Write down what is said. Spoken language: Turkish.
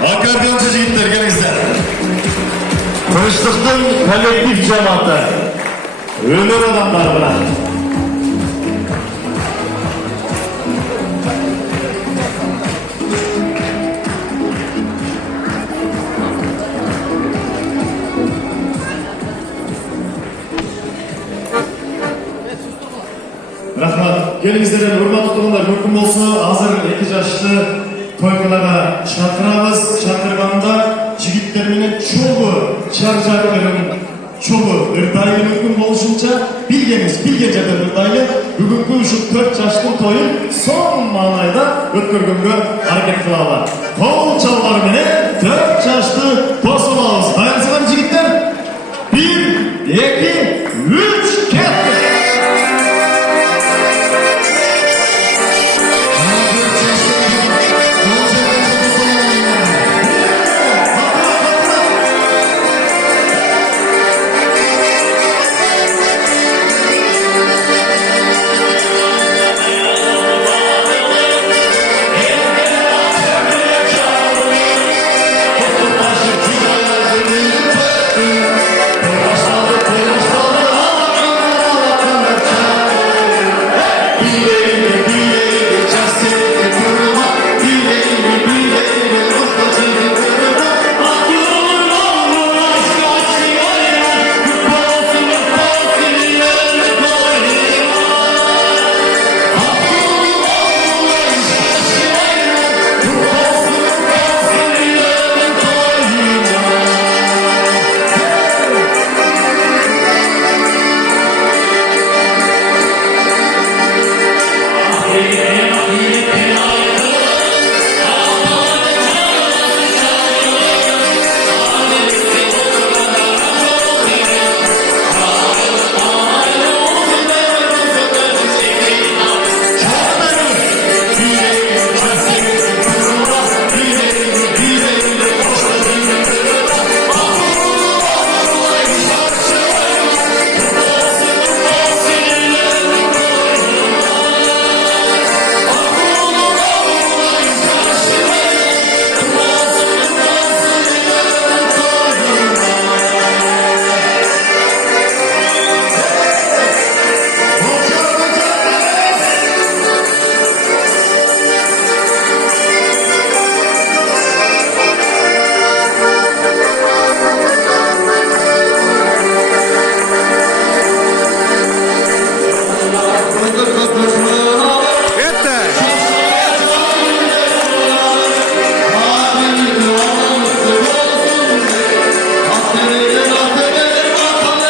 Akardiyoncu jigitler gelingizler. Tinchlikning kollektiv jamoati. O'lir odamlar bilan. Rahmat. Gelingizler, hurmatli tuğanlar, mümkün olsa hazır 2 yaşlı toygalara chaqiramiz. Chaqirganda jigitlarning çoğu charjaqlarning çoğu ırdaylı mümkün bo'lishuncha bilgence'de ırdaylı bugünkü şu 4 yaşlı toyun son manayda ötkürgünge hareket kılalar. Kol çallar